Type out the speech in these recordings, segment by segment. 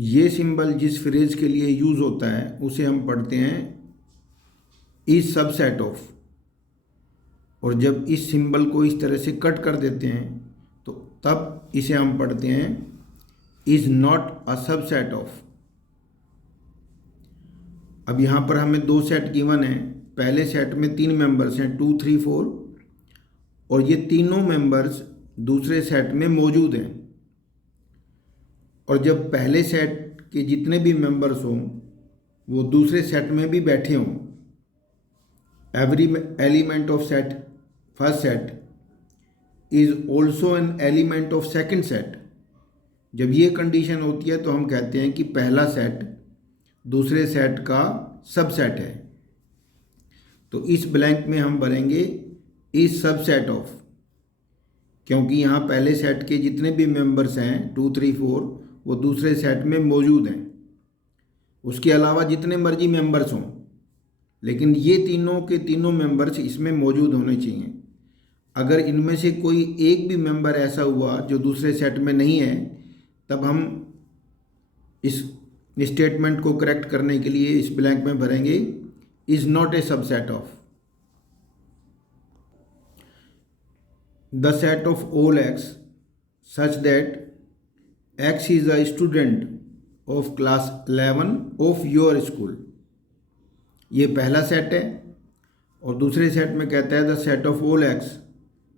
ये सिंबल जिस फ्रेज के लिए यूज़ होता है उसे हम पढ़ते हैं इज सबसेट ऑफ। और जब इस सिंबल को इस तरह से कट कर देते हैं तो तब इसे हम पढ़ते हैं is not a subset of. अब यहाँ पर हमें दो सेट गिवन है। पहले सेट में 3 मेंबर्स हैं 2, 3, 4, और ये तीनों मेंबर्स दूसरे सेट में मौजूद हैं। और जब पहले सेट के जितने भी मेंबर्स हों वो दूसरे सेट में भी बैठे हों, every element of set first set is also an element of second set. जब ये कंडीशन होती है तो हम कहते हैं कि पहला सेट दूसरे सेट का सबसेट है। तो इस ब्लैंक में हम भरेंगे इस सबसेट ऑफ, क्योंकि यहाँ पहले सेट के जितने भी मेंबर्स हैं 2, 3, 4 वो दूसरे सेट में मौजूद हैं। उसके अलावा जितने मर्जी मेंबर्स हों, लेकिन ये तीनों के तीनों मेंबर्स इसमें मौजूद होने चाहिए। अगर इनमें से कोई एक भी मेंबर ऐसा हुआ जो दूसरे सेट में नहीं है, तब हम इस स्टेटमेंट को करेक्ट करने के लिए इस ब्लैंक में भरेंगे is not a subset of. The set of all x such that x is a student of class 11 of your school. ये पहला सेट है। और दूसरे सेट में कहता है the set of all x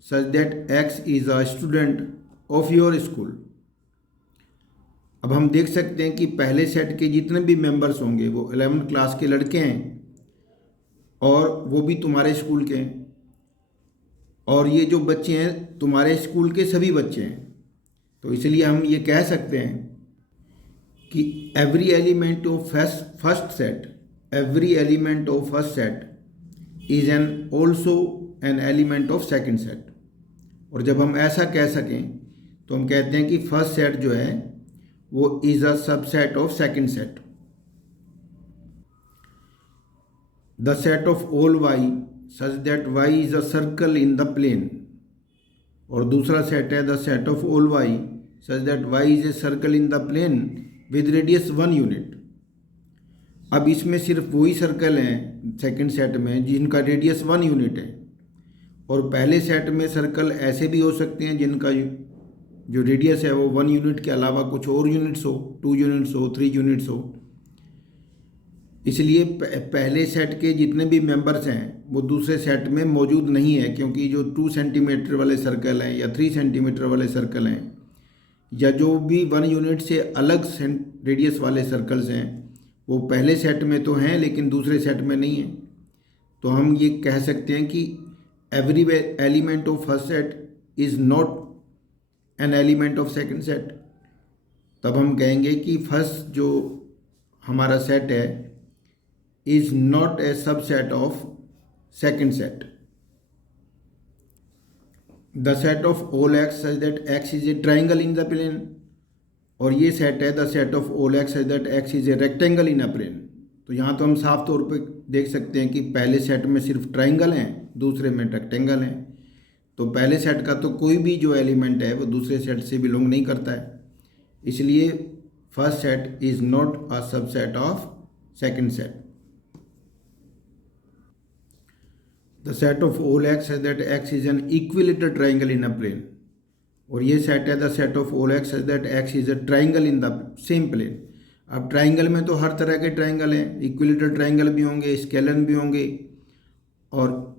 such that x is a student of your school. अब हम देख सकते हैं कि पहले सेट के जितने भी मेंबर्स होंगे वो 11th क्लास के लड़के हैं और वो भी तुम्हारे स्कूल के हैं, और ये जो बच्चे हैं तुम्हारे स्कूल के सभी बच्चे हैं। तो इसलिए हम ये कह सकते हैं कि every element of first set is an also an element of second set. और जब हम ऐसा कह सकें तो हम कहते हैं कि फर्स्ट सेट जो है वो is a subset of second set. The set of all Y such that Y is a circle in the plane. और दूसरा सेट है the set of all Y such that Y is a circle in the plane with radius 1 unit. अब इसमें सिर्फ वही circle हैं second set में जिनका रेडियस 1 यूनिट है, और पहले सेट में सर्कल ऐसे भी हो सकते हैं जिनका जो रेडियस है वो 1 यूनिट के अलावा कुछ और यूनिट्स हो, 2 यूनिट्स हो, 3 यूनिट्स हो। इसलिए पहले सेट के जितने भी मेंबर्स हैं वो दूसरे सेट में मौजूद नहीं है, क्योंकि जो 2 सेंटीमीटर वाले सर्कल हैं या 3 सेंटीमीटर वाले सर्कल हैं या जो भी 1 यूनिट से अलग रेडियस वाले सर्कल्स हैं वो पहले सेट में तो हैं लेकिन दूसरे सेट में नहीं है। तो हम ये कह सकते हैं कि every element of first set is not an element of second set. तब हम कहेंगे कि फर्स्ट जो हमारा सेट है is not a subset of second set. The set of all x such that x is a triangle in the plane. और ये set है the set of all x such that x is a rectangle in a plane. तो यहाँ तो हम साफ तौर पे देख सकते हैं कि पहले सेट में सिर्फ ट्राइंगल हैं, दूसरे में रेक्टेंगल हैं। तो पहले सेट का तो कोई भी जो एलिमेंट है वो दूसरे सेट से बिलोंग नहीं करता है। इसलिए first set is not a subset of second set. The set of all x such that x is an equilateral triangle in a plane. और ये सेट है the set of all x such that x is a triangle in the same plane. अब triangle में तो हर तरह के triangle हैं, equilateral triangle भी होंगे, स्केलन भी होंगे और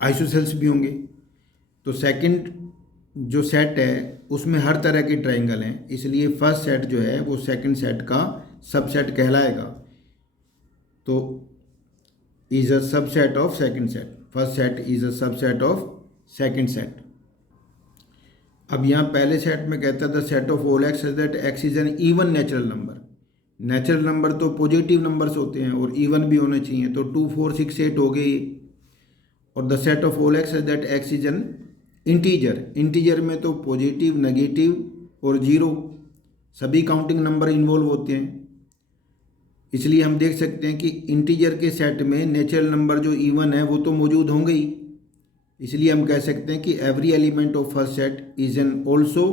आइसोसेल्स भी होंगे। तो सेकंड जो सेट है उसमें हर तरह के ट्राइंगल हैं, इसलिए फर्स्ट सेट जो है वो सेकंड सेट का सबसेट कहलाएगा। तो is a subset of second set. First set is a subset of second set. अब यहाँ पहले सेट में कहता है the set of all x such that x is N even natural number. Natural number तो positive numbers होते हैं और इवन भी होने चाहिए। तो 2, 4, 6, 8 हो गए। और the set of all x such that x is N integer. Integer में तो पॉजिटिव, नेगेटिव और जीरो सभी काउंटिंग नंबर इन्वॉल्व होते हैं। इसलिए हम देख सकते हैं कि इंटीजर के सेट में नेचुरल नंबर जो इवन है वो तो मौजूद होंगे ही। इसलिए हम कह सकते हैं कि every element of first set is an also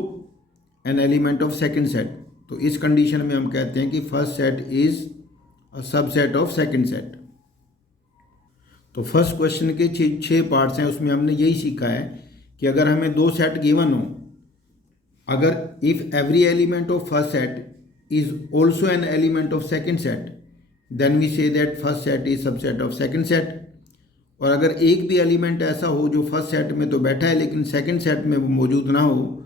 an element of second set. तो इस कंडीशन में हम कहते हैं कि first set is a subset of second set. तो फर्स्ट क्वेश्चन के छः पार्ट्स हैं, उसमें हमने यही सीखा है कि अगर हमें दो सेट गिवन हो, अगर if every element of first set is also an element of second set then we say that first set is subset of second set. और अगर एक भी एलिमेंट ऐसा हो जो फर्स्ट सेट में तो बैठा है लेकिन सेकंड सेट में वो मौजूद ना हो,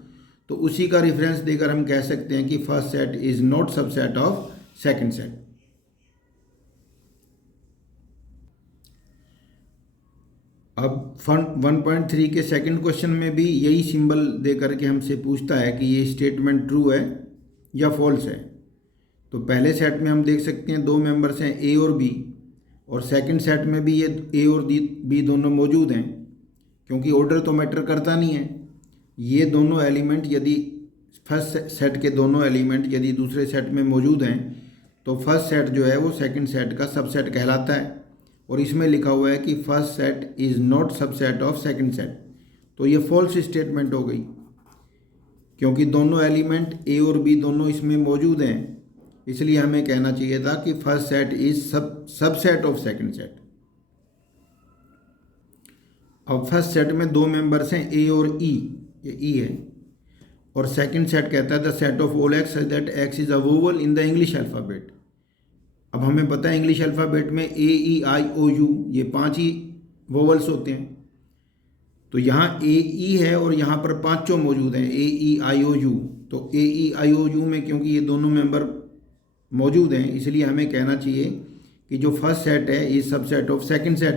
तो उसी का रेफरेंस देकर हम कह सकते हैं कि first set is not subset of second set. अब 1.3 के सेकंड क्वेश्चन में भी यही सिंबल दे करके हमसे पूछता है कि ये स्टेटमेंट ट्रू है या फॉल्स है। तो पहले सेट में हम देख सकते हैं दो मेंबर्स हैं ए और बी, और सेकंड सेट में भी ये ए और बी दोनों मौजूद हैं, क्योंकि ऑर्डर तो मैटर करता नहीं है। ये दोनों एलिमेंट यदि फर्स्ट सेट के दोनों एलिमेंट यदि दूसरे सेट में मौजूद हैं तो फर्स्ट सेट जो है वो सेकंड सेट का सबसेट कहलाता है। और इसमें लिखा हुआ है कि first set is not subset of second set, तो ये फॉल्स स्टेटमेंट हो गई, क्योंकि दोनों एलिमेंट ए और बी दोनों इसमें मौजूद हैं। इसलिए हमें कहना चाहिए था कि first set is subset of second set. अब फर्स्ट सेट में दो मेंबर्स हैं ए और ई, ये ई है, और सेकंड सेट कहता है the set of all x such that x is a vowel in the English alphabet. अब हमें पता है इंग्लिश अल्फ़ाबेट में ए ई आई ओ यू ये 5 ही वोवल्स होते हैं। तो यहाँ ए ई है और यहाँ पर पांचों मौजूद हैं, ए ई आई ओ यू। तो ए ई आई ओ यू में क्योंकि ये दोनों मेंबर मौजूद हैं, इसलिए हमें कहना चाहिए कि जो फर्स्ट सेट है ये सबसेट ऑफ सेकंड सेट।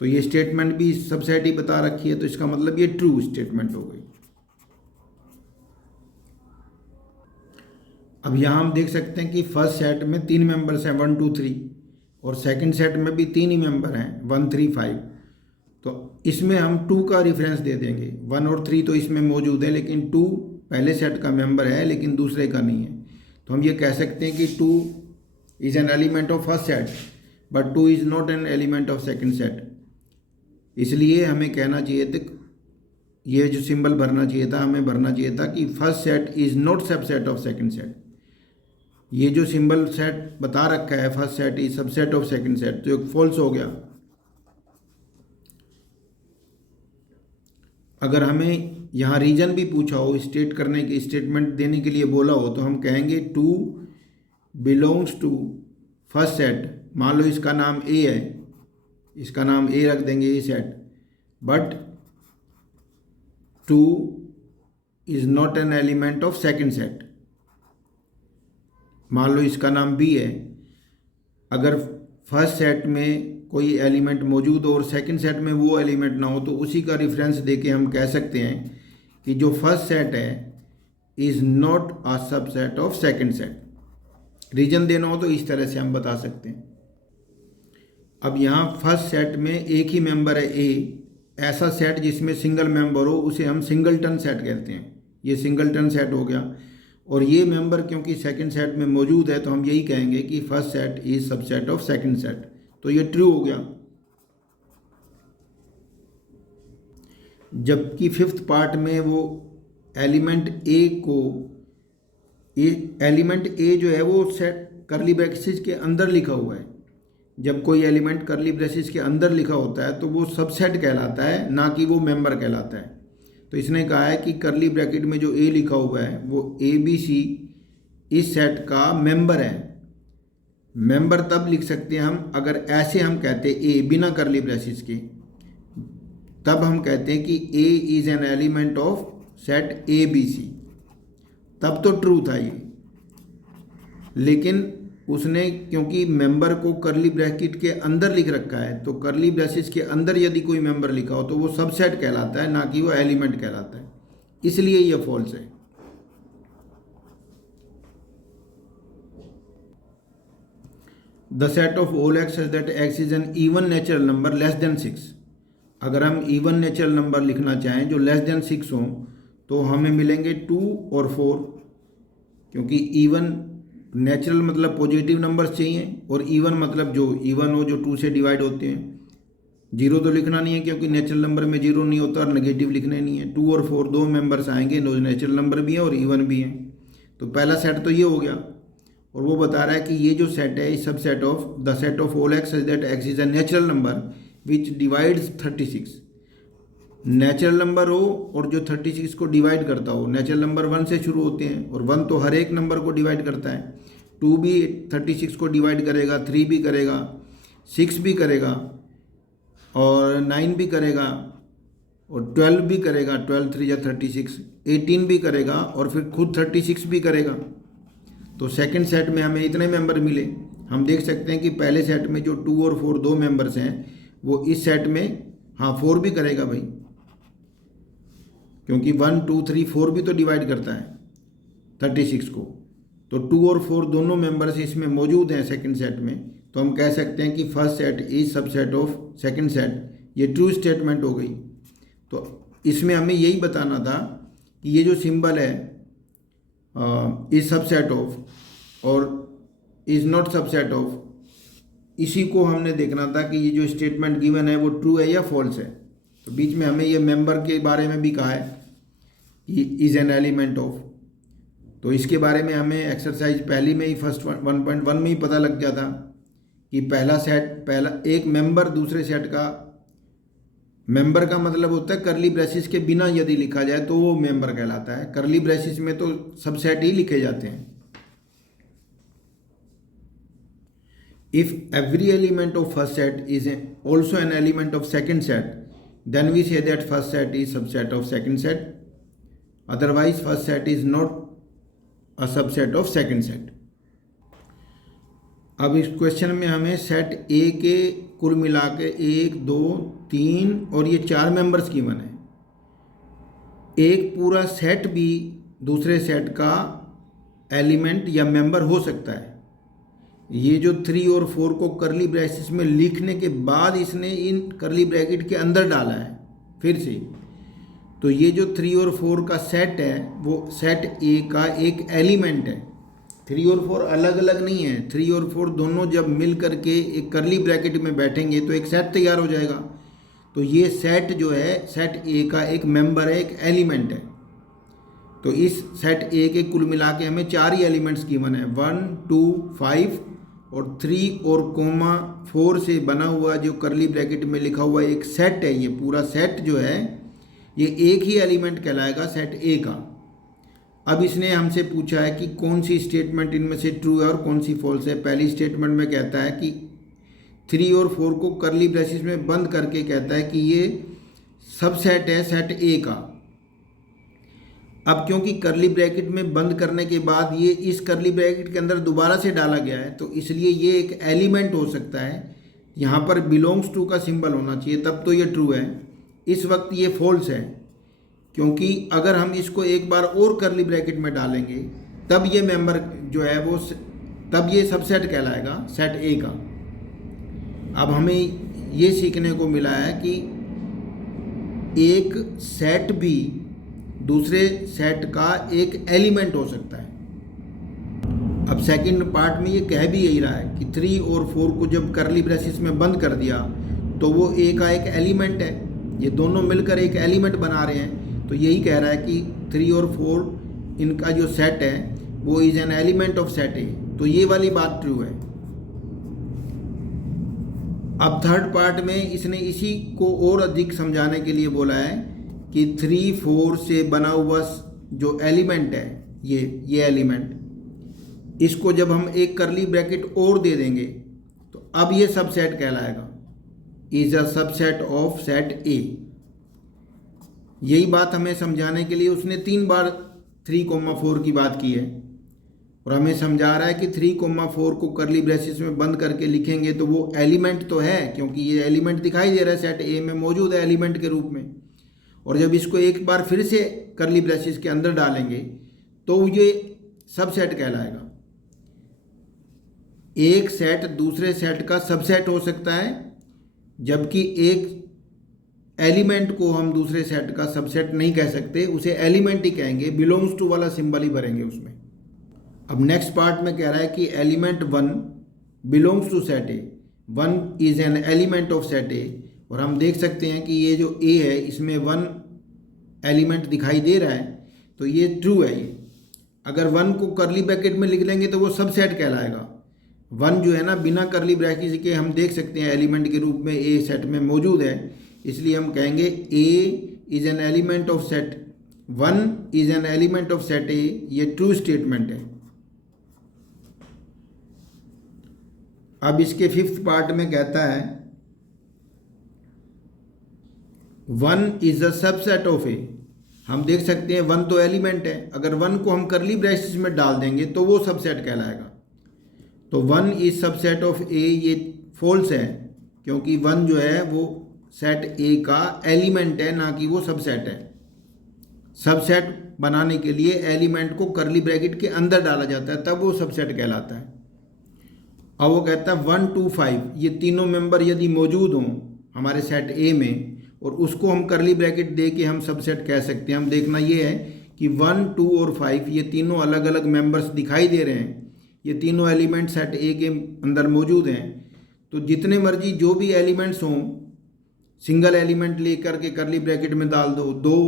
तो ये स्टेटमेंट भी सबसेट ही बता रखी है, तो इसका मतलब ये ट्रू स्टेटमेंट हो गई। अब यहाँ हम देख सकते हैं कि फर्स्ट सेट में 3 मेंबर्स हैं 1 2 3, और सेकंड सेट में भी 3 ही मेंबर हैं 1 3 5। तो इसमें हम 2 का रेफरेंस दे देंगे। 1 और 3 तो इसमें मौजूद है, लेकिन 2 पहले सेट का मेंबर है लेकिन दूसरे का नहीं है। तो हम ये कह सकते हैं कि 2 is an element of first set but 2 is not an element of second set. इसलिए हमें कहना चाहिए था, ये जो सिंबल भरना चाहिए था, हमें भरना चाहिए था कि first set is not subset of second set. ये जो सिंबल सेट बता रखा है first set is subset of second set, तो एक फॉल्स हो गया। अगर हमें यहाँ रीजन भी पूछा हो, स्टेट करने की स्टेटमेंट देने के लिए बोला हो, तो हम कहेंगे 2 बिलोंग्स टू फर्स्ट सेट। मान लो इसका नाम ए है, इसका नाम ए रख देंगे A set, but 2 is not an element of second set. मान लो इसका नाम बी है, अगर फर्स्ट सेट में कोई एलिमेंट मौजूद हो और सेकंड सेट में वो एलिमेंट ना हो, तो उसी का रेफरेंस देके हम कह सकते हैं कि जो फर्स्ट सेट है is not a subset of second set. Reason देना हो तो इस तरह से हम बता सकते हैं। अब यहाँ फर्स्ट सेट में एक ही मेंबर है ए, ऐसा सेट जिसमें सिंगल मेंबर हो उसे हम सिंगलटन सेट कहते हैं। ये सिंगलटन सेट हो गया, और ये मेंबर क्योंकि सेकंड सेट में मौजूद है तो हम यही कहेंगे कि first set is subset of second set. तो ये ट्रू हो गया। जबकि फिफ्थ पार्ट में वो एलिमेंट ए जो है वो सेट करली ब्रैकेट्स के अंदर लिखा हुआ है। जब कोई एलिमेंट करली ब्रैकेट्स के अंदर लिखा होता है तो वो सबसेट कहलाता है, ना कि वो मेंबर कहलाता है। तो इसने कहा है कि करली ब्रैकेट में जो ए लिखा हुआ है वो ए बी सी इस सेट का मेंबर है। मेंबर तब लिख सकते हैं हम अगर ऐसे हम कहते ए बिना करली ब्रैकेट्स के, तब हम कहते हैं कि A is an element of set A B C, तब तो ट्रू था ये। लेकिन उसने क्योंकि मेंबर को करली ब्रैकेट के अंदर लिख रखा है, तो करली ब्रैकेट्स के अंदर यदि कोई मेंबर लिखा हो तो वो सबसेट कहलाता है, ना कि वो एलिमेंट कहलाता है। इसलिए ये फॉल्स है। The set of all x such that x is N even natural number less than 6। अगर हम इवन नेचुरल नंबर लिखना चाहें जो लेस देन 6 हों, तो हमें मिलेंगे 2 और 4, क्योंकि इवन नेचुरल मतलब पॉजिटिव नंबर्स चाहिए और इवन मतलब जो इवन हो जो 2 से डिवाइड होते हैं। जीरो तो लिखना नहीं है क्योंकि नेचुरल नंबर में जीरो नहीं होता, और नेगेटिव लिखने नहीं है। 2 और 4 दो मेंबर्स आएंगे, दो नेचुरल नंबर भी हैं और इवन भी हैं। तो पहला सेट तो ये हो गया, और वो बता रहा है कि ये जो सेट है, सब set of the set of all x such that x is a natural number which divides 36। Natural number हो और जो 36 को डिवाइड करता हो। नेचुरल नंबर 1 से शुरू होते हैं, और 1 तो हर एक नंबर को डिवाइड करता है। 2 भी 36 को डिवाइड करेगा, 3 भी करेगा, 6 भी करेगा, और 9 भी करेगा, और 12 भी करेगा। 12 3 या 36, 18 भी करेगा, और फिर खुद 36 भी करेगा। तो सेकंड सेट में हमें इतने मेंबर मिले। हम देख सकते हैं कि पहले सेट में जो 2 और 4 दो मेंबर्स हैं, वो इस सेट में 4 भी करेगा भाई, क्योंकि 1 2 3 4 भी तो डिवाइड करता है 36 को। तो 2 और 4 दोनों मेंबर्स इसमें मौजूद हैं सेकंड सेट में। तो हम कह सकते हैं कि first set is subset of second set. ये ट्रू स्टेटमेंट हो गई। तो इसमें हमें यही बताना था कि ये जो सिंबल है इज सबसेट ऑफ और इज नॉट सबसेट ऑफ, इसी को हमने देखना था कि ये जो स्टेटमेंट गिवन है वो ट्रू है या फॉल्स है। तो बीच में हमें ये मेंबर के बारे में भी कहा है कि इज एन एलिमेंट ऑफ। तो इसके बारे में हमें एक्सरसाइज पहली में ही फर्स्ट 1.1 में ही पता लग गया था कि पहला एक मेंबर दूसरे सेट का, मेंबर का मतलब होता है कर्ली ब्रेसिस के बिना यदि लिखा जाए तो वो मेंबर कहलाता है। कर्ली ब्रेसिस में तो सबसेट ही लिखे जाते हैं। If every element of first set is also an element of second set, then we say that first set is subset of second set, otherwise first set is not a subset of second set. अब इस question में हमें set ए के कुल मिला के 1 2 3 और ये 4 मेंबर्स गिवन है। एक पूरा सेट भी दूसरे सेट का एलिमेंट या मेंबर हो सकता है। ये जो 3 और 4 को करली ब्रैकेट्स में लिखने के बाद इसने इन करली ब्रैकेट के अंदर डाला है फिर से। तो ये जो 3 और 4 का सेट है वो सेट ए का एक एलिमेंट है। 3 और 4 अलग अलग नहीं है। 3 और 4 दोनों जब मिल करके एक करली ब्रैकेट में बैठेंगे तो एक सेट तैयार हो जाएगा। तो ये सेट जो है सेट ए का एक मेंबर है, एक एलिमेंट है। तो इस सेट ए के कुल मिला के हमें 4 ही एलिमेंट्स गिवन है, 1 2 5 और 3 और कोमा 4 से बना हुआ जो करली ब्रैकेट में लिखा हुआ एक सेट है। ये पूरा सेट जो है ये एक ही एलिमेंट कहलाएगा सेट ए का। अब इसने हमसे पूछा है कि कौन सी स्टेटमेंट इनमें से ट्रू है और कौन सी फॉल्स है। पहली स्टेटमेंट में कहता है कि 3 और 4 को करली ब्रैकेट्स में बंद करके कहता है कि ये सबसेट है सेट ए का। अब क्योंकि करली ब्रैकेट में बंद करने के बाद ये इस करली ब्रैकेट के अंदर दोबारा से डाला गया है, तो इसलिए ये एक एलिमेंट हो सकता है। यहाँ पर बिलोंग्स टू का सिंबल होना चाहिए, तब तो ये ट्रू है। इस वक्त ये फॉल्स है, क्योंकि अगर हम इसको एक बार और करली ब्रैकेट में डालेंगे तब ये मेंबर जो है वो तब ये सबसेट कहलाएगा सेट ए का। अब हमें ये सीखने को मिला है कि एक सेट भी दूसरे सेट का एक एलिमेंट हो सकता है। अब सेकंड पार्ट में ये कह भी यही रहा है कि 3 और 4 को जब करली ब्रैकेट्स में बंद कर दिया तो वो ए का एक एलिमेंट है। ये दोनों मिलकर एक एलिमेंट बना रहे हैं। तो यही कह रहा है कि 3 और 4 इनका जो सेट है वो is an element of set A. तो ये वाली बात ट्रू है। अब थर्ड पार्ट में इसने इसी को और अधिक समझाने के लिए बोला है कि 3 4 से बना हुआ जो एलिमेंट है ये एलिमेंट, इसको जब हम एक करली ब्रैकेट और दे देंगे तो अब ये सबसेट कहलाएगा, is a subset of set ए। यही बात हमें समझाने के लिए उसने 3 बार 3,4 की बात की है, और हमें समझा रहा है कि 3,4 को करली ब्रैकेट्स में बंद करके लिखेंगे तो वो एलिमेंट तो है, क्योंकि ये एलिमेंट दिखाई दे रहा है सेट ए में मौजूद है एलिमेंट के रूप में। और जब इसको एक बार फिर से करली ब्रैकेट्स के अंदर डालेंगे तो ये सबसेट कहलाएगा। एक सेट दूसरे सेट का सबसेट हो सकता है, जबकि एक एलिमेंट को हम दूसरे सेट का सबसेट नहीं कह सकते, उसे एलिमेंट ही कहेंगे, बिलोंग्स टू वाला सिंबल ही भरेंगे उसमें। अब नेक्स्ट पार्ट में कह रहा है कि element 1 belongs to set A, 1 is an element of set A और हम देख सकते हैं कि ये जो ए है इसमें 1 एलिमेंट दिखाई दे रहा है, तो ये ट्रू है। ये अगर 1 को करली ब्रैकेट में लिख लेंगे तो वो सबसेट कहलाएगा। 1 जो है ना बिना करली ब्रैकेट के हम देख सकते हैं एलिमेंट के रूप में ए सेट में मौजूद है, इसलिए हम कहेंगे ए is an element of set, 1 is an element of set ए। ये ट्रू स्टेटमेंट है। अब इसके 5th पार्ट में कहता है 1 इज अ सबसेट ऑफ ए। हम देख सकते हैं 1 तो एलिमेंट है, अगर 1 को हम करली ब्रैकेट्स में डाल देंगे तो वो सबसेट कहलाएगा। तो 1 इज सबसेट ऑफ ए, ये फॉल्स है, क्योंकि 1 जो है वो सेट ए का एलिमेंट है, ना कि वो सबसेट है। सबसेट बनाने के लिए एलिमेंट को करली ब्रैकेट के अंदर डाला जाता है, तब वो सबसेट कहलाता है। अब वो कहता है 1 2 5, ये तीनों मेंबर यदि मौजूद हों हमारे सेट ए में और उसको हम करली ब्रैकेट दे के हम सबसेट कह सकते हैं। हम देखना ये है कि 1 2 और 5 ये तीनों अलग अलग मेंबर्स दिखाई दे रहे हैं, ये तीनों एलिमेंट सेट ए के अंदर मौजूद हैं। तो जितने मर्जी जो भी एलिमेंट्स हों, सिंगल एलिमेंट लेकर के करली ब्रैकेट में डाल दो, 2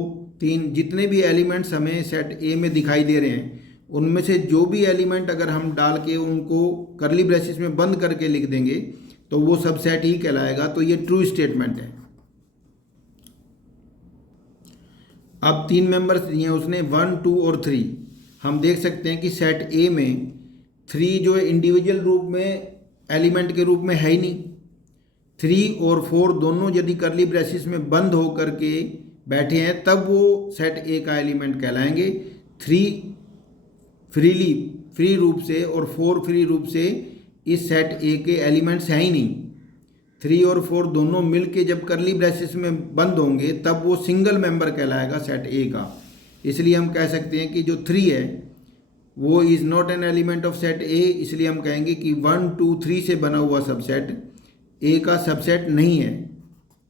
3 जितने भी एलिमेंट्स हमें सेट ए में दिखाई दे रहे हैं, उनमें से जो भी एलिमेंट अगर हम डाल के उनको करली ब्रेसिस में बंद करके लिख देंगे तो वो सबसेट ही कहलाएगा। तो ये ट्रू स्टेटमेंट है। अब 3 मेंबर्स दिए हैं उसने 1 2 और 3। हम देख सकते हैं कि सेट ए में 3 जो है इंडिविजुअल रूप में एलिमेंट के रूप में है ही नहीं। 3 और 4 दोनों यदि करली ब्रेसिस में बंद हो करके बैठे हैं तब वो सेट ए का एलिमेंट कहलाएंगे। 3 फ्री रूप से और 4 फ्री रूप से इस सेट ए के एलिमेंट्स हैं ही नहीं। 3 और 4 दोनों मिलके जब करली ब्रेसिस में बंद होंगे तब वो सिंगल मेंबर कहलाएगा सेट ए का। इसलिए हम कह सकते हैं कि जो 3 है वो is not an element of set ए, इसलिए हम कहेंगे कि 1 2 3 से बना हुआ सबसेट ए का सबसेट नहीं है।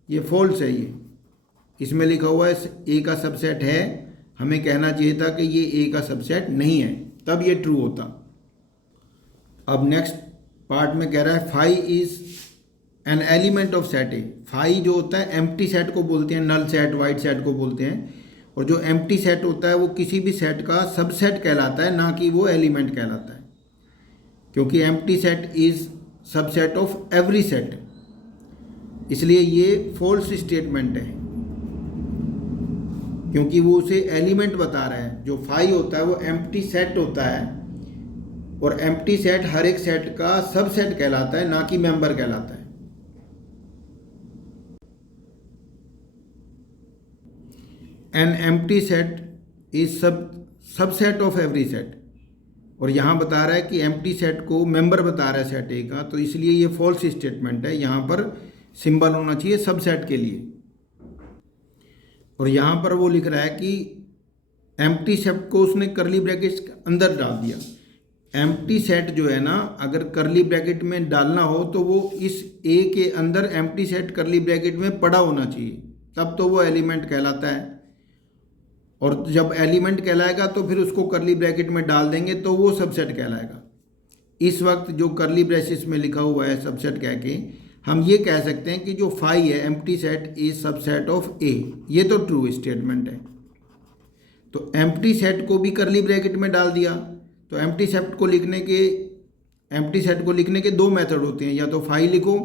ये फॉल्स है। ये इसमें लिखा हुआ है ए का सबसेट है, हमें कहना चाहिए था कि ये ए का सबसेट नहीं है, तब ये ट्रू होता। अब नेक्स्ट पार्ट में कह रहा है 5 is an element of set ए। 5 जो होता है एम्प्टी सेट को बोलते हैं, नल सेट वाइड सेट को बोलते हैं, और जो एम्प्टी सेट होता है वो किसी भी सेट का सबसेट कहलाता है, ना कि वो एलिमेंट कहलाता है, क्योंकि empty set is subset of every set. इसलिए ये फॉल्स स्टेटमेंट है, क्योंकि वो उसे एलिमेंट बता रहा है। जो 5 होता है वो एम्प्टी सेट होता है, और एम्प्टी सेट हर एक सेट का सबसेट कहलाता है, ना कि मेंबर कहलाता है। An empty set is subset of every set, और यहाँ बता रहा है कि एम्प्टी सेट को मेंबर बता रहा है सेट ए का, तो इसलिए ये फॉल्स स्टेटमेंट है। यहाँ पर सिंबल होना चाहिए सबसेट के लिए, और यहाँ पर वो लिख रहा है कि एम्प्टी सेट को उसने करली ब्रैकेट्स के अंदर डाल दिया। एम्प्टी सेट जो है ना, अगर करली ब्रैकेट में डालना हो तो वो इस ए के अंदर एम्प्टी सेट करली ब्रैकेट में पड़ा होना चाहिए, तब तो वो एलिमेंट कहलाता है। और जब एलिमेंट कहलाएगा तो फिर उसको करली ब्रैकेट में डाल देंगे तो वो सबसेट कहलाएगा। इस वक्त जो करली ब्रेसिस में लिखा हुआ है सबसेट कह के, हम ये कह सकते हैं कि जो 5 है empty set is subset of A. ये तो ट्रू स्टेटमेंट है। तो एम्प्टी सेट को भी करली ब्रैकेट में डाल दिया, तो एम्प्टी सेट को लिखने के 2 मेथड होते हैं, या तो 5 लिखो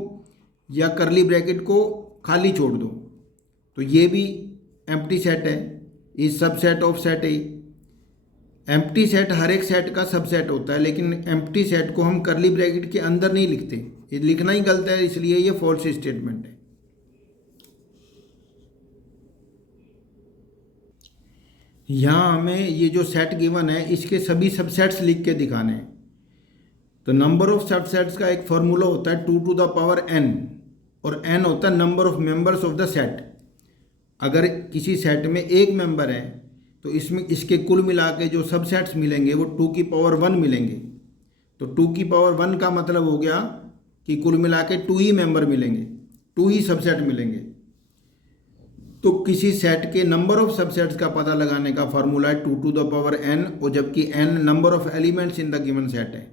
या करली ब्रैकेट को खाली छोड़ दो। तो ये भी एम्प्टी सेट है, is subset of set A. Empty set हर एक सेट का सबसेट होता है, लेकिन एम्प्टी सेट को हम करली ब्रैकेट के अंदर नहीं लिखते, ये लिखना ही गलत है, इसलिए ये फॉल्स स्टेटमेंट है। यहाँ हमें ये जो सेट गिवन है इसके सभी सबसेट्स लिख के दिखाने हैं। तो नंबर ऑफ सबसेट्स का एक फॉर्मूला होता है 2 टू द पावर n, और n होता है number of members of the set. अगर किसी सेट में एक मेंबर है तो इसमें इसके कुल मिला के जो सबसेट्स मिलेंगे वो 2 की पावर 1 मिलेंगे। तो 2 की पावर 1 का मतलब हो गया कि कुल मिला के 2 ही मेंबर मिलेंगे, 2 ही सबसेट मिलेंगे। तो किसी सेट के नंबर ऑफ सबसेट्स का पता लगाने का फॉर्मूला है 2 टू द पावर n, और जबकि n number of elements in the given set है,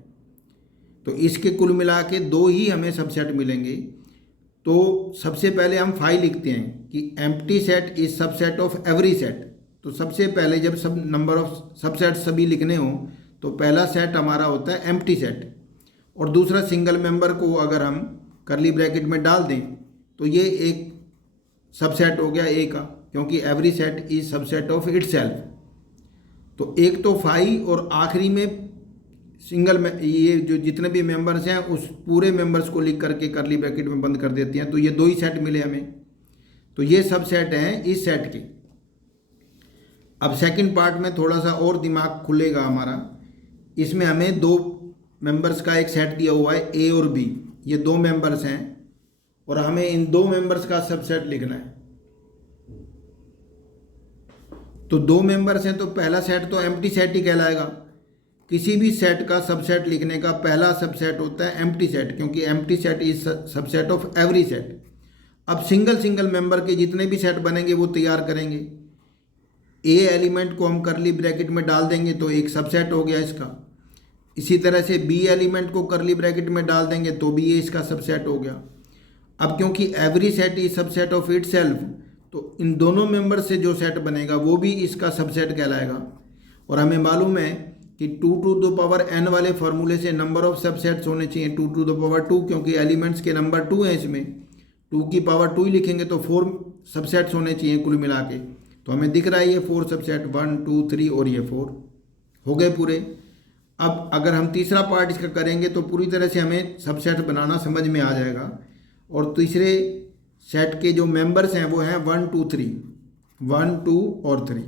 तो इसके कुल मिला के 2 ही हमें सबसेट मिलेंगे। तो सबसे पहले हम फाई लिखते हैं कि empty set is subset of every set. तो सबसे पहले जब सब नंबर ऑफ सबसेट सभी लिखने हों तो पहला सेट हमारा होता है एम्प्टी सेट, और दूसरा सिंगल मेंबर को अगर हम करली ब्रैकेट में डाल दें तो ये एक सबसेट हो गया ए का, क्योंकि every set is subset of itself. तो एक तो फाई और आखिरी में सिंगल में ये जो जितने भी मेंबर्स हैं उस पूरे मेंबर्स को लिख करके करली ब्रैकेट में बंद कर देते हैं, तो ये 2 ही सेट मिले हमें। तो ये सब सेट हैं इस सेट के। अब सेकंड पार्ट में थोड़ा सा और दिमाग खुलेगा हमारा। इसमें हमें 2 मेंबर्स का एक सेट दिया हुआ है ए और बी, ये 2 मेंबर्स हैं और हमें इन 2 मेंबर्स का सबसेट लिखना है। तो 2 मेंबर्स हैं तो पहला सेट तो एम्प्टी सेट ही कहलाएगा। किसी भी सेट का सबसेट लिखने का पहला सबसेट होता है एम्प्टी सेट, क्योंकि empty set is subset of every set. अब सिंगल मेंबर के जितने भी सेट बनेंगे वो तैयार करेंगे। ए एलिमेंट को हम करली ब्रैकेट में डाल देंगे तो एक सबसेट हो गया इसका। इसी तरह से बी एलिमेंट को करली ब्रैकेट में डाल देंगे तो भी ये इसका सबसेट हो गया। अब क्योंकि every set is subset of itself, तो इन दोनों मेंबर से जो सेट बनेगा वो भी इसका सबसेट कहलाएगा। और हमें मालूम है कि 2 टू द पावर n वाले फार्मूले से नंबर ऑफ सबसेट्स होने चाहिए 2 टू द पावर 2, क्योंकि एलिमेंट्स के नंबर 2 हैं इसमें। 2 की पावर 2 ही लिखेंगे तो 4 सबसेट्स होने चाहिए कुल मिला के। तो हमें दिख रहा है ये 4 सबसेट 1 2 3 और ये 4 हो गए पूरे। अब अगर हम तीसरा पार्ट इसका करेंगे तो पूरी तरह से हमें सबसेट बनाना समझ में आ जाएगा। और तीसरे सेट के जो मेंबर्स हैं वो हैं 1 2 3, 1 2 और 3।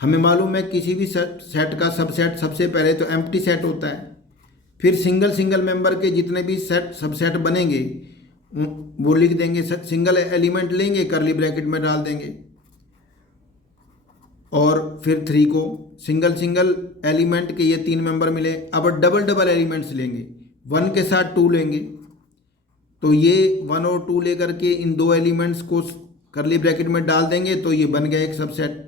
हमें मालूम है किसी भी सेट का सबसेट सबसे पहले तो एम्प्टी सेट होता है, फिर सिंगल मेंबर के जितने भी सेट सबसेट बनेंगे वो लिख देंगे, सिंगल एलिमेंट लेंगे करली ब्रैकेट में डाल देंगे, और फिर 3 को सिंगल एलिमेंट के ये 3 मेंबर मिले। अब डबल एलिमेंट्स लेंगे, 1 के साथ 2 लेंगे तो ये 1 और 2 लेकर के इन 2 एलिमेंट्स को करली ब्रैकेट में डाल देंगे तो ये बन गया एक सबसेट।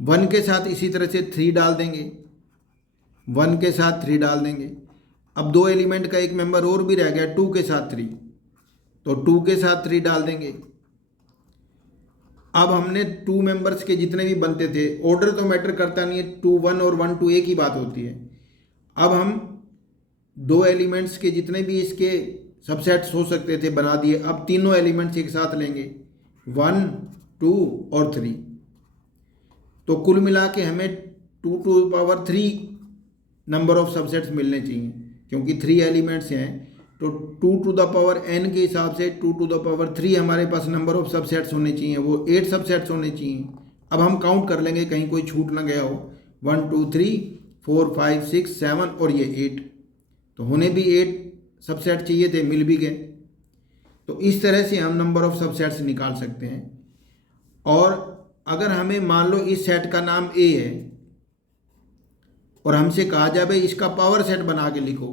1 के साथ इसी तरह से 3 डाल देंगे, 1 के साथ 3 डाल देंगे। अब 2 एलिमेंट का एक मेंबर और भी रह गया 2 के साथ 3, तो 2 के साथ 3 डाल देंगे। अब हमने 2 मेंबर्स के जितने भी बनते थे, ऑर्डर तो मैटर करता नहीं है, 2 1 और 1 2 एक ही बात होती है। अब हम 2 एलिमेंट्स के जितने भी इसके सबसेट्स हो सकते थे बना दिए। अब तीनों एलिमेंट्स एक साथ लेंगे 1 2 और 3, तो कुल मिला के हमें 2 to the power 3 number of subsets मिलने चाहिए, क्योंकि 3 एलिमेंट्स हैं। तो 2 टू द पावर n के हिसाब से 2 टू द पावर 3 हमारे पास नंबर ऑफ सबसेट्स होने चाहिए, वो 8 सबसेट्स होने चाहिए। अब हम काउंट कर लेंगे कहीं कोई छूट ना गया हो, 1 2 3 4 5 6 7 और ये 8, तो होने भी 8 सबसेट चाहिए थे, मिल भी गए। तो इस तरह से हम नंबर ऑफ सबसेट्स निकाल सकते हैं। और अगर हमें मान लो इस सेट का नाम ए है और हमसे कहा जाए भाई इसका पावर सेट बना के लिखो,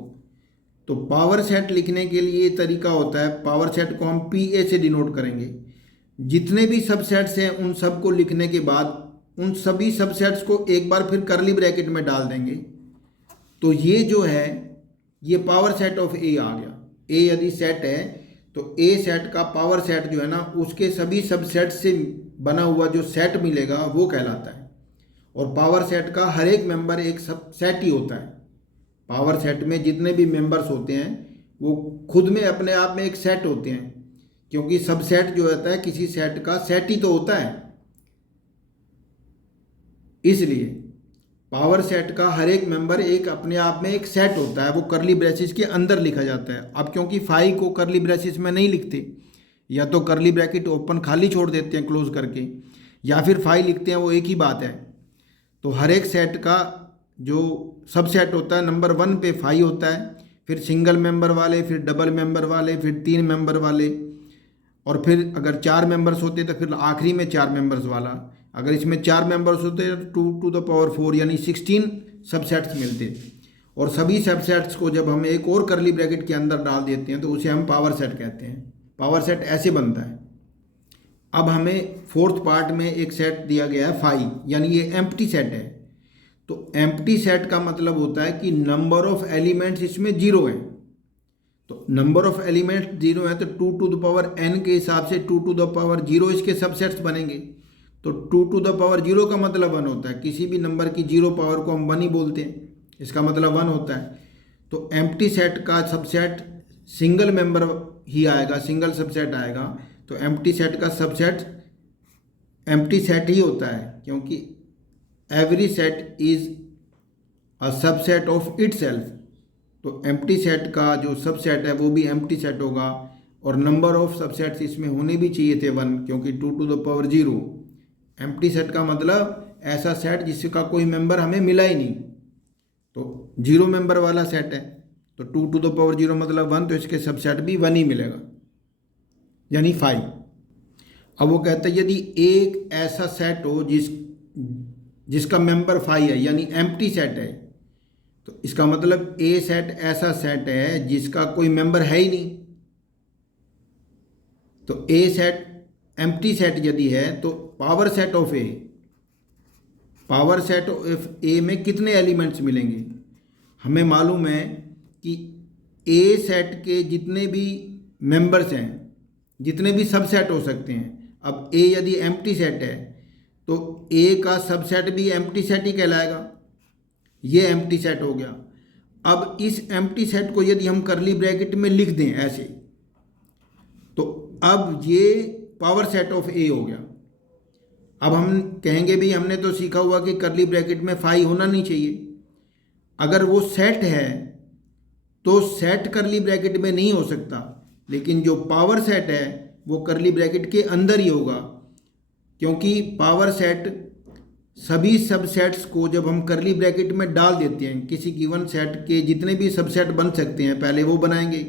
तो पावर सेट लिखने के लिए तरीका होता है, पावर सेट को हम पी ए से डिनोट करेंगे। जितने भी सबसेट्स हैं उन सब को लिखने के बाद उन सभी सबसेट्स को एक बार फिर करली ब्रैकेट में डाल देंगे, तो ये जो है ये पावर सेट ऑफ ए आ गया। ए यदि सेट है तो ए सेट का पावर सेट जो है ना उसके सभी सबसेट से बना हुआ जो सेट मिलेगा वो कहलाता है। और पावर सेट का हर एक मेंबर एक सब सेट ही होता है। पावर सेट में जितने भी मेंबर्स होते हैं वो खुद में अपने आप में एक सेट होते हैं, क्योंकि सबसेट जो होता है किसी सेट का सेट ही तो होता है। इसलिए पावर सेट का हर एक मेंबर एक अपने आप में एक सेट होता है, वो करली ब्रेसिस के अंदर लिखा जाता है। अब क्योंकि फाई को करली ब्रेसिस में नहीं लिखते, या तो करली ब्रैकेट ओपन खाली छोड़ देते हैं क्लोज करके, या फिर फाई लिखते हैं, वो एक ही बात है। तो हर एक सेट का जो सबसेट होता है नंबर 1 पे फाई होता है, फिर सिंगल मेंबर वाले, फिर डबल मेंबर वाले, फिर 3 मेंबर वाले, और फिर अगर 4 मेंबर्स होते तो फिर आखिरी में 4 मेंबर्स वाला। अगर इसमें 4 मेंबर्स होते तो 2 टू द पावर 4 यानी 16 सबसेट्स मिलते। और सभी सबसेट्स को जब हम एक और करली ब्रैकेट के अंदर डाल देते हैं तो उसे हम पावर सेट कहते हैं। पावर सेट ऐसे बनता है। अब हमें 4th पार्ट में एक सेट दिया गया है फाई, यानी ये एम्प्टी सेट है। तो एम्प्टी सेट का मतलब होता है कि नंबर ऑफ एलिमेंट्स इसमें 0 है। तो नंबर ऑफ एलिमेंट 0 है तो 2n के हिसाब से 2 इसके सबसेट्स बनेंगे। तो 2 का मतलब 1 होता है, किसी भी नंबर की 0 पावर को हम 1 ही बोलते हैं, इसका मतलब 1 होता है। तो एम्प्टी सेट का सबसेट सिंगल मेंबर ही आएगा, सिंगल सबसेट आएगा। तो एम्प्टी सेट का सबसेट एम्प्टी सेट ही होता है, क्योंकि every set is a subset of itself. तो एम्प्टी सेट का जो सबसेट है वो भी एम्प्टी सेट होगा, और नंबर ऑफ सबसेट्स इसमें होने भी चाहिए थे 1, क्योंकि 2 एम्प्टी सेट का मतलब ऐसा सेट जिसका कोई मेंबर हमें मिला ही नहीं, तो 0 मेंबर वाला सेट है। तो 2 मतलब 1, तो इसके सबसेट भी 1 ही मिलेगा, यानी 5। अब वो कहता है यदि एक ऐसा सेट हो जिसका मेंबर 5 है, यानी एम्प्टी सेट है, तो इसका मतलब ए सेट ऐसा सेट है जिसका कोई मेंबर है ही नहीं। तो ए सेट एम्प्टी सेट यदि है तो पावर सेट ऑफ ए में कितने एलिमेंट्स मिलेंगे? हमें मालूम है कि ए सेट के जितने भी मेंबर्स हैं, जितने भी सबसेट हो सकते हैं। अब ए यदि एम्प्टी सेट है तो ए का सबसेट भी एम्प्टी सेट ही कहलाएगा, ये एम्प्टी सेट हो गया। अब इस एम्प्टी सेट को यदि हम करली ब्रैकेट में लिख दें ऐसे, तो अब ये पावर सेट ऑफ ए हो गया। अब हम कहेंगे भी हमने तो सीखा हुआ कि करली ब्रैकेट में 5 होना नहीं चाहिए। अगर वो सेट है तो सेट करली ब्रैकेट में नहीं हो सकता, लेकिन जो पावर सेट है वो करली ब्रैकेट के अंदर ही होगा, क्योंकि पावर सेट सभी सबसेट्स को जब हम करली ब्रैकेट में डाल देते हैं, किसी गिवन सेट के जितने भी सबसेट बन सकते हैं पहले वो बनाएंगे,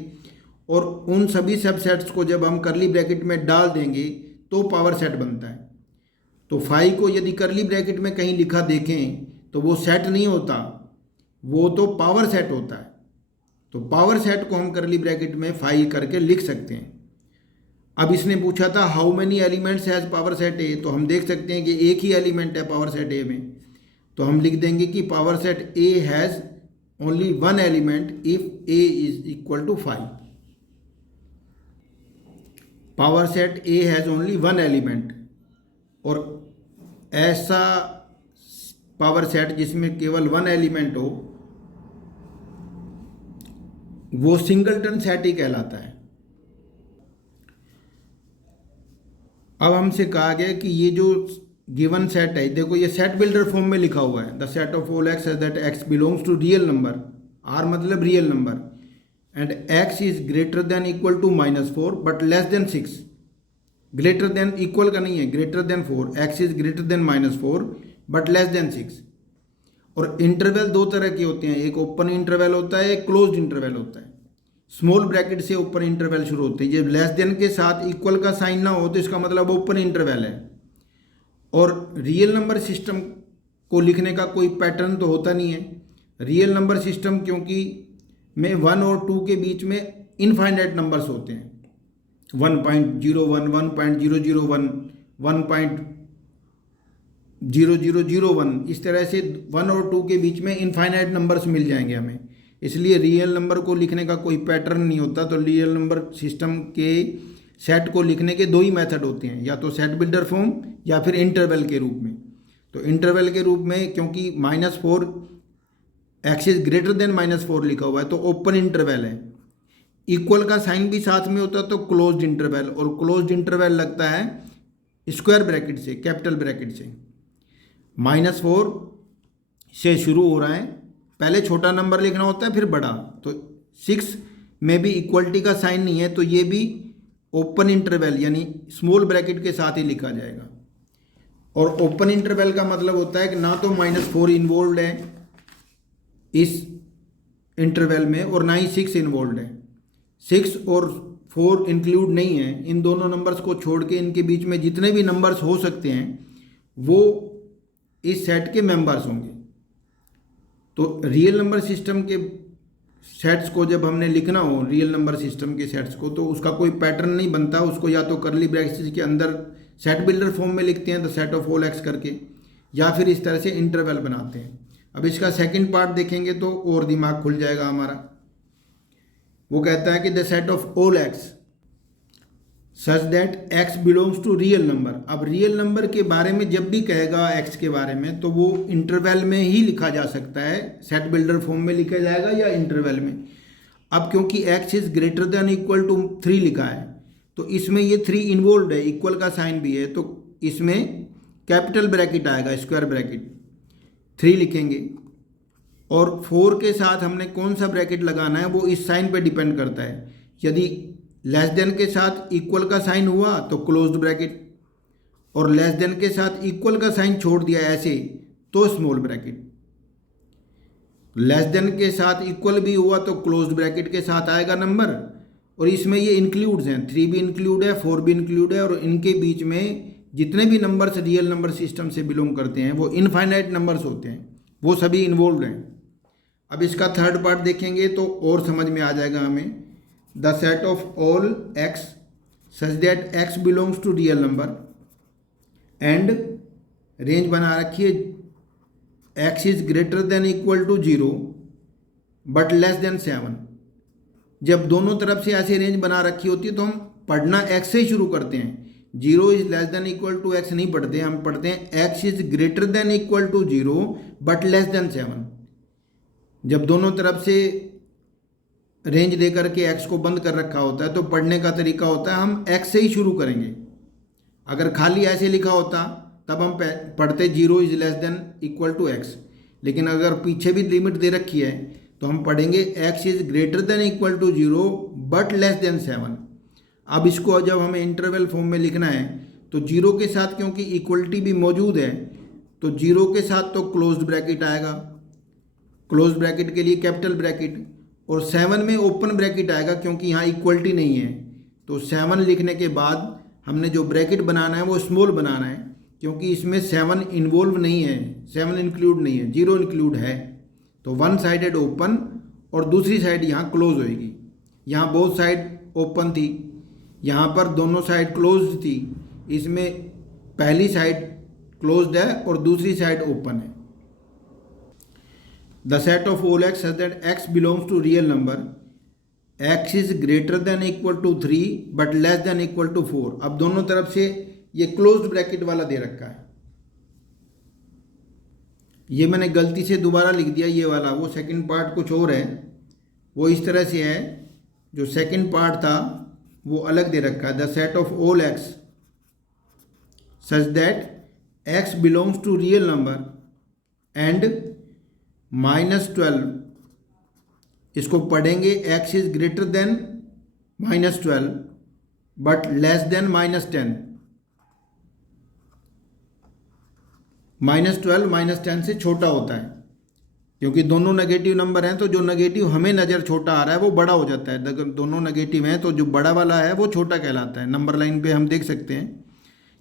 और उन सभी सबसेट्स को जब हम करली ब्रैकेट में डाल देंगे तो पावर सेट बनता है। तो 5 को यदि करली ब्रैकेट में कहीं लिखा देखें तो वो सेट नहीं होता, वो तो पावर सेट होता है। तो पावर सेट को हम करली ब्रैकेट में 5 करके लिख सकते हैं। अब इसने पूछा था how many elements has power set A, तो हम देख सकते हैं कि एक ही एलिमेंट है पावर सेट ए में, तो हम लिख देंगे कि power set A has only 1 element if A is equal to 5। Power set A has only 1 element, और ऐसा पावर सेट जिसमें केवल 1 एलिमेंट हो वो सिंगलटन सेट ही कहलाता है। अब हमसे कहा गया कि ये जो गिवन सेट है, देखो ये सेट बिल्डर फॉर्म में लिखा हुआ है, the set of all x as that x belongs to real number, R मतलब real number, and x is greater than equal to -4 but less than 6। Greater than equal का नहीं है, greater than 4, x is greater than -4 but less than 6। और interval दो तरह के होते हैं, एक ओपन इंटरवल होता है, एक क्लोज्ड इंटरवल होता है। स्मॉल ब्रैकेट से ओपन इंटरवल शुरू होते हैं, जब लेस देन के साथ इक्वल का साइन ना हो तो इसका मतलब ओपन इंटरवल है। और रियल नंबर सिस्टम को लिखने का कोई पैटर्न तो होता नहीं है। रियल नंबर सिस्टम क्योंकि में 1 और 2 के बीच में इनफाइनाइट नंबर्स होते हैं, 1.01, 1.001, 1.0001, इस तरह से 1 और 2 के बीच में इनफाइनाइट नंबर्स मिल जाएंगे हमें। इसलिए रियल नंबर को लिखने का कोई पैटर्न नहीं होता। तो रियल नंबर सिस्टम के सेट को लिखने के 2 ही मेथड होते हैं, या तो सेट बिल्डर फॉर्म या फिर इंटरवल के रूप में। तो इंटरवल के रूप में क्योंकि -4 एक्स इज ग्रेटर देन -4 लिखा हुआ है तो ओपन इंटरवल है, इक्वल का साइन भी साथ में होता है तो क्लोज्ड इंटरवल, और क्लोज्ड इंटरवल लगता है स्क्वायर ब्रैकेट से, कैपिटल ब्रैकेट से। -4 से शुरू हो रहा है, पहले छोटा नंबर लिखना होता है फिर बड़ा, तो 6 में भी इक्वलिटी का साइन नहीं है तो ये भी ओपन इंटरवल यानी स्मॉल ब्रैकेट के साथ ही लिखा जाएगा। और ओपन इंटरवल का मतलब होता है कि ना तो -4 इन्वॉल्व है इस इंटरवल में और ना ही 6 इन्वॉल्व है। 6 और 4 इंक्लूड नहीं है, इन दोनों नंबर्स को छोड़ के इनके बीच में जितने भी नंबर्स हो सकते हैं वो इस सेट के मेंबर्स होंगे। तो रियल नंबर सिस्टम के सेट्स को जब हमने लिखना हो, रियल नंबर सिस्टम के सेट्स को, तो उसका कोई पैटर्न नहीं बनता, उसको या तो करली ब्रैकेट्स के अंदर सेट बिल्डर फॉर्म में लिखते हैं, the set of all x करके, या फिर इस तरह से इंटरवल बनाते हैं। अब इसका सेकंड पार्ट देखेंगे तो और दिमाग खुल जाएगा हमारा। वो कहता है कि the set of all x such that x belongs to real number. अब रियल नंबर के बारे में जब भी कहेगा एक्स के बारे में तो वो इंटरवल में ही लिखा जा सकता है, सेट बिल्डर फॉर्म में लिखा जाएगा या इंटरवल में। अब क्योंकि X is greater than equal to 3 लिखा है तो इसमें ये 3 इन्वॉल्व है, इक्वल का साइन भी है, तो इसमें कैपिटल ब्रैकेट आएगा, स्क्वायर ब्रैकेट 3 लिखेंगे। और 4 के साथ हमने कौन सा ब्रैकेट लगाना है वो इस साइन पे डिपेंड करता है। यदि लेस देन के साथ इक्वल का साइन हुआ तो क्लोज्ड ब्रैकेट, और लेस देन के साथ इक्वल का साइन छोड़ दिया ऐसे तो स्मॉल ब्रैकेट। लेस देन के साथ इक्वल भी हुआ तो क्लोज्ड ब्रैकेट के साथ आएगा नंबर, और इसमें ये इंक्लूड्स हैं, 3 भी इंक्लूड है, 4 भी इंक्लूड है, और इनके बीच में जितने भी नंबर्स रियल नंबर सिस्टम से बिलोंग करते हैं वो इनफाइनाइट नंबर्स होते हैं, वो सभी इन्वॉल्व हैं। अब इसका थर्ड पार्ट देखेंगे तो और समझ में आ जाएगा हमें। The set of all x such that x belongs to real number and range बना रखी है X is greater than equal to 0 but less than 7। जब दोनों तरफ से ऐसी रेंज बना रखी होती है तो हम पढ़ना एक्स से ही शुरू करते हैं। 0 is less than equal to X नहीं पढ़ते, हम पढ़ते हैं X is greater than equal to 0 but less than 7। जब दोनों तरफ से रेंज दे करके एक्स को बंद कर रखा होता है तो पढ़ने का तरीका होता है हम एक्स से ही शुरू करेंगे। अगर खाली ऐसे लिखा होता तब हम पढ़ते 0 is less than equal to X, लेकिन अगर पीछे भी लिमिट दे रखी है तो हम पढ़ेंगे X is greater than equal to 0 but less than 7। अब इसको जब हमें इंटरवल फॉर्म में लिखना है तो 0 के साथ क्योंकि इक्वलिटी भी मौजूद है तो 0 के साथ तो क्लोज्ड ब्रैकेट आएगा, क्लोज ब्रैकेट के लिए कैपिटल ब्रैकेट, और 7 में ओपन ब्रैकेट आएगा क्योंकि यहाँ इक्वलिटी नहीं है। तो 7 लिखने के बाद हमने जो ब्रैकेट बनाना है वो स्मॉल बनाना है क्योंकि इसमें 7 इन्वॉल्व नहीं है, 7 इंक्लूड नहीं है, 0 इंक्लूड है। तो वन साइडेड ओपन और दूसरी साइड यहाँ क्लोज होएगी। यहाँ बोथ साइड ओपन थी, यहाँ पर दोनों साइड क्लोज थी, इसमें पहली साइड क्लोज्ड है और दूसरी साइड ओपन है। The set of all x such that x belongs to real number X is greater than equal to 3 but less than equal to 4। अब दोनों तरफ से ये क्लोज्ड ब्रैकेट वाला दे रखा है, ये मैंने गलती से दोबारा लिख दिया ये वाला, वो सेकंड पार्ट कुछ और है, वो इस तरह से है। जो सेकंड पार्ट था वो अलग दे रखा है। The set of all x such that x belongs to real number and -12, इसको पढ़ेंगे X is greater than -12 but less than -10। -12 -10 से छोटा होता है क्योंकि दोनों नेगेटिव नंबर हैं, तो जो नेगेटिव हमें नज़र छोटा आ रहा है वो बड़ा हो जाता है। अगर दोनों नेगेटिव हैं तो जो बड़ा वाला है वो छोटा कहलाता है। नंबर लाइन पे हम देख सकते हैं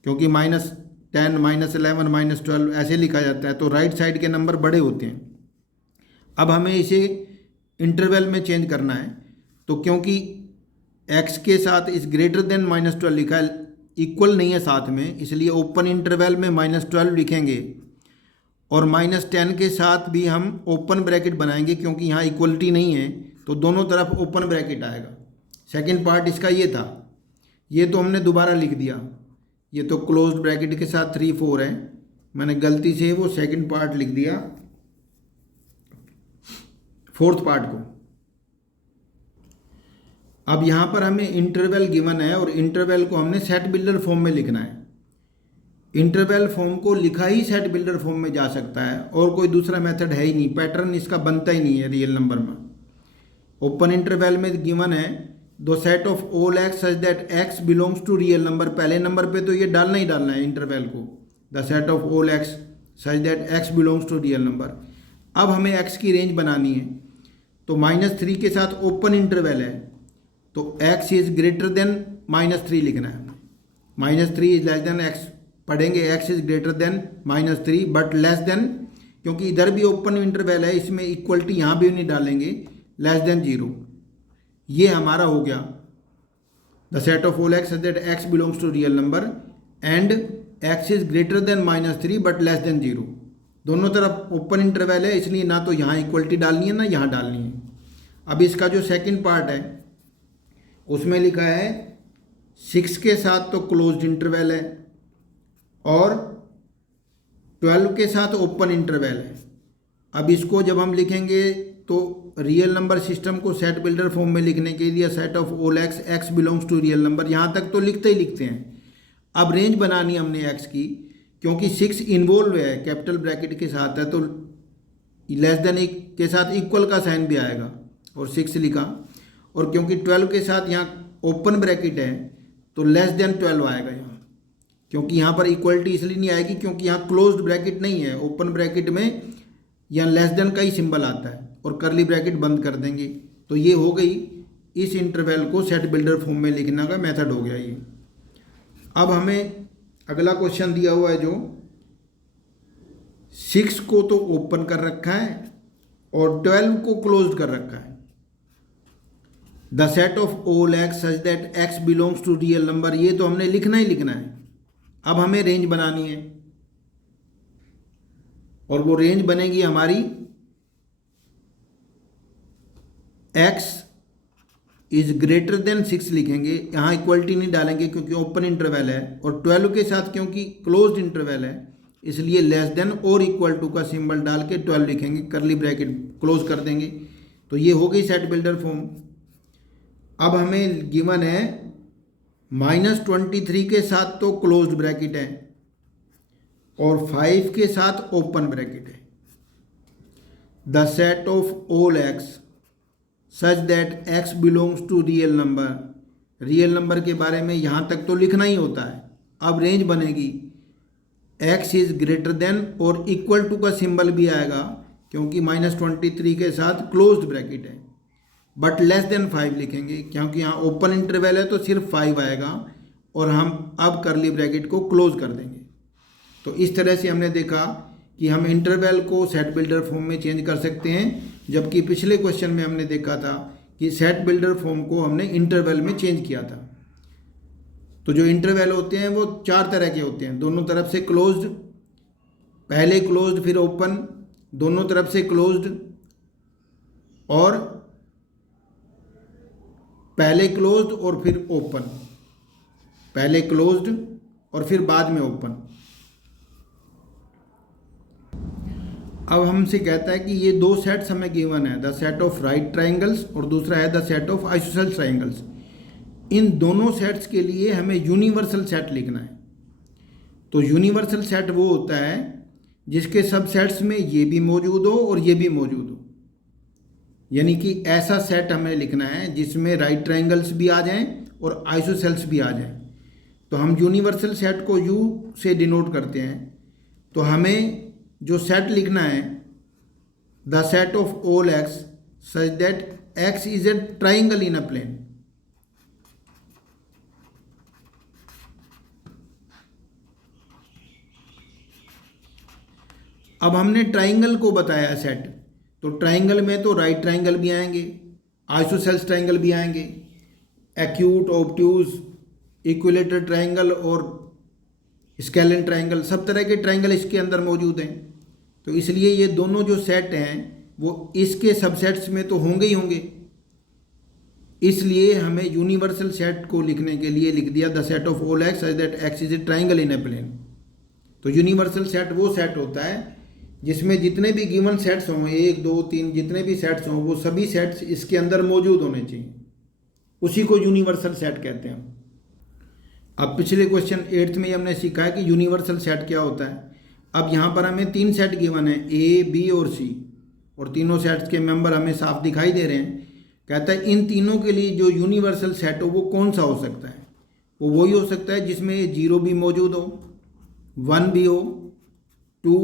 क्योंकि -10 -11 -12 ऐसे लिखा जाता है तो राइट साइड के नंबर बड़े होते हैं। अब हमें इसे इंटरवल में चेंज करना है तो क्योंकि x के साथ इस ग्रेटर देन -12 लिखा है, इक्वल नहीं है साथ में, इसलिए ओपन इंटरवल में -12 लिखेंगे और -10 के साथ भी हम ओपन ब्रैकेट बनाएंगे क्योंकि यहाँ इक्वलिटी नहीं है तो दोनों तरफ ओपन ब्रैकेट आएगा। सेकंड पार्ट इसका ये था, ये तो हमने दोबारा लिख दिया, ये तो क्लोज्ड ब्रैकेट के साथ 3 4 है, मैंने गलती से वो सेकंड पार्ट लिख दिया फोर्थ पार्ट को। अब यहाँ पर हमें इंटरवल गिवन है और इंटरवल को हमने सेट बिल्डर फॉर्म में लिखना है। इंटरवल फॉर्म को लिखा ही सेट बिल्डर फॉर्म में जा सकता है और कोई दूसरा मेथड है ही नहीं, पैटर्न इसका बनता ही नहीं है रियल नंबर में। ओपन इंटरवल में गिवन है दो set of all x such that x belongs to real number, पहले नंबर पे तो ये डालना ही डालना है इंटरवल को, the set of all x such that x belongs to real number. अब हमें एक्स की रेंज बनानी है तो -3 के साथ ओपन इंटरवल है तो x इज ग्रेटर देन -3 लिखना है। -3 इज लेस देन x, पढ़ेंगे x is greater than -3 but less then, क्योंकि इधर भी ओपन इंटरवल है इसमें इक्वलिटी यहाँ भी नहीं डालेंगे, लेस देन 0। ये हमारा हो गया the set of all x that x belongs to real number and x is greater than -3 but less than 0। दोनों तरफ ओपन इंटरवल है इसलिए ना तो यहाँ इक्वलिटी डालनी है ना यहाँ डालनी है। अब इसका जो सेकंड पार्ट है उसमें लिखा है 6 के साथ तो क्लोज्ड इंटरवल है और 12 के साथ ओपन इंटरवल है। अब इसको जब हम लिखेंगे तो रियल नंबर सिस्टम को सेट बिल्डर फॉर्म में लिखने के लिए set of all x, x belongs to real number, यहाँ तक तो लिखते ही लिखते हैं। अब रेंज बनानी हमने एक्स की, क्योंकि 6 इन्वॉल्व है, कैपिटल ब्रैकेट के साथ है, तो लेस देन के साथ इक्वल का साइन भी आएगा और 6 लिखा। और क्योंकि 12 के साथ यहाँ ओपन ब्रैकेट है तो लेस देन 12 आएगा यहाँ, क्योंकि यहाँ पर इक्वलिटी इसलिए नहीं आएगी क्योंकि यहाँ क्लोज्ड ब्रैकेट नहीं है। ओपन ब्रैकेट में यहाँ लेस देन का ही सिंबल आता है और करली ब्रैकेट बंद कर देंगे। तो ये हो गई इस इंटरवल को सेट बिल्डर फॉर्म में लिखने का मेथड हो गया ये। अब हमें अगला क्वेश्चन दिया हुआ है जो 6 को तो ओपन कर रखा है और 12 को क्लोज्ड कर रखा है। The set of all x such that x belongs to real number, ये तो हमने लिखना ही लिखना है। अब हमें रेंज बनानी है और वो रेंज बनेगी हमारी x इज ग्रेटर देन 6 लिखेंगे, यहाँ इक्वलिटी नहीं डालेंगे क्योंकि ओपन इंटरवल है, और 12 के साथ क्योंकि क्लोज्ड इंटरवल है इसलिए लेस देन और इक्वल टू का सिंबल डाल के 12 लिखेंगे, करली ब्रैकेट क्लोज कर देंगे। तो ये हो गई सेट बिल्डर फॉर्म। अब हमें गिवन है -23 के साथ तो क्लोज्ड ब्रैकेट है और 5 के साथ ओपन ब्रैकेट है। The set of all x such that x belongs to real number, real number के बारे में यहाँ तक तो लिखना ही होता है। अब रेंज बनेगी x इज ग्रेटर देन और इक्वल टू का सिंबल भी आएगा क्योंकि -23 के साथ क्लोज्ड ब्रैकेट है, बट लेस देन 5 लिखेंगे क्योंकि यहाँ ओपन इंटरवल है तो सिर्फ 5 आएगा और हम अब करली ब्रैकेट को क्लोज कर देंगे। तो इस तरह से हमने देखा कि हम इंटरवल को सेट बिल्डर फॉर्म में चेंज कर सकते हैं, जबकि पिछले क्वेश्चन में हमने देखा था कि सेट बिल्डर फॉर्म को हमने इंटरवल में चेंज किया था। तो जो इंटरवल होते हैं वो 4 तरह के होते हैं, दोनों तरफ से क्लोज्ड, पहले क्लोज्ड फिर ओपन, दोनों तरफ से क्लोज्ड, और पहले क्लोज्ड और फिर ओपन, पहले क्लोज्ड और फिर बाद में ओपन। अब हमसे कहता है कि ये 2 सेट्स हमें गिवन है, the set of right triangles और दूसरा है the set of isosceles triangles. इन दोनों सेट्स के लिए हमें यूनिवर्सल सेट लिखना है। तो यूनिवर्सल सेट वो होता है जिसके सब सेट्स में ये भी मौजूद हो और ये भी मौजूद हो, यानी कि ऐसा सेट हमें लिखना है जिसमें राइट ट्राइंगल्स भी आ जाएं और आइसोसेल्स भी आ जाएं। तो हम यूनिवर्सल सेट को U से डिनोट करते हैं। तो हमें जो सेट लिखना है the set of all x such that x is a triangle in a plane. अब हमने ट्राइंगल को बताया सेट, तो ट्राइंगल में तो राइट ट्राइंगल भी आएंगे, आइसोसेल्स ट्राइंगल भी आएंगे, एक्यूट, ऑब्ट्यूज, इक्विलेटरल ट्राइंगल और स्केलेन ट्राइंगल, सब तरह के ट्राइंगल इसके अंदर मौजूद हैं। तो इसलिए ये दोनों जो सेट हैं वो इसके सबसेट्स में तो होंगे ही होंगे, इसलिए हमें यूनिवर्सल सेट को लिखने के लिए लिख दिया the set of all x such that x is a triangle in a plane. तो यूनिवर्सल सेट वो सेट होता है जिसमें जितने भी गिवन सेट्स हों, 1 2 3 जितने भी सेट्स हों, वो सभी सेट्स इसके अंदर मौजूद होने चाहिए, उसी को यूनिवर्सल सेट कहते हैं। अब पिछले क्वेश्चन 8th में हमने सीखा है कि यूनिवर्सल सेट क्या होता है। अब यहाँ पर हमें 3 सेट गिवन है A, B और C, और तीनों सेट्स के मेंबर हमें साफ दिखाई दे रहे हैं। कहता है इन तीनों के लिए जो यूनिवर्सल सेट हो वो कौन सा हो सकता है। वो वही हो सकता है जिसमें 0 भी मौजूद हो, 1 भी हो, 2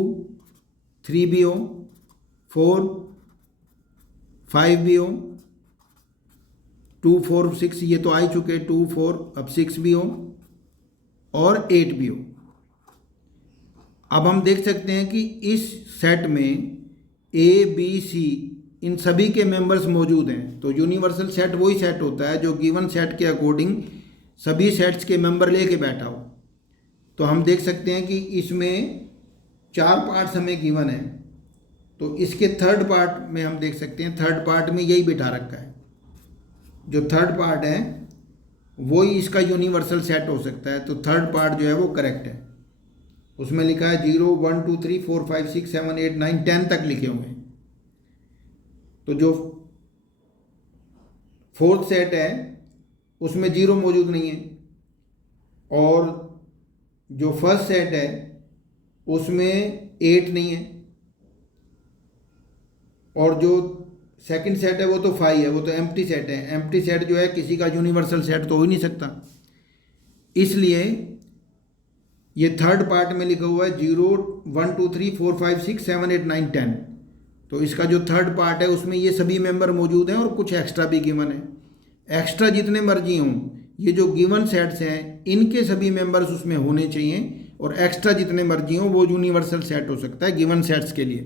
3 भी हो, 4 5 भी हो, 2 4 6 ये तो आ ही चुके, 2 4 अब 6 भी हो और 8 भी हो। अब हम देख सकते हैं कि इस सेट में A, B, C इन सभी के मेंबर्स मौजूद हैं। तो यूनिवर्सल सेट वही सेट होता है जो गिवन सेट के अकॉर्डिंग सभी सेट्स के मेंबर लेके बैठा हो। तो हम देख सकते हैं कि इसमें 4 पार्ट्स हमें गिवन है, तो इसके थर्ड पार्ट में हम देख सकते हैं, थर्ड पार्ट में यही बिठा रखा है। जो थर्ड पार्ट है वही इसका यूनिवर्सल सेट हो सकता है। तो थर्ड पार्ट जो है वो करेक्ट है। उसमें लिखा है 0 1 2 3 4 5 6 7 8 9 10 तक लिखे हुए हैं। तो जो फोर्थ सेट है उसमें 0 मौजूद नहीं है, और जो फर्स्ट सेट है उसमें 8 नहीं है, और जो सेकंड सेट है वो तो 5 है, वो तो एम्प्टी सेट है। एम्प्टी सेट जो है किसी का यूनिवर्सल सेट तो हो ही नहीं सकता, इसलिए ये थर्ड पार्ट में लिखा हुआ है 0 1 2 3 4 5 6 7 8 9 10। तो इसका जो थर्ड पार्ट है उसमें ये सभी मेंबर मौजूद हैं और कुछ एक्स्ट्रा भी गिवन है। एक्स्ट्रा जितने मर्जी हों, ये जो गिवन सेट्स हैं इनके सभी मेंबर्स उसमें होने चाहिए, और एक्स्ट्रा जितने मर्जी हों वो यूनिवर्सल सेट हो सकता है गिवन सेट्स के लिए।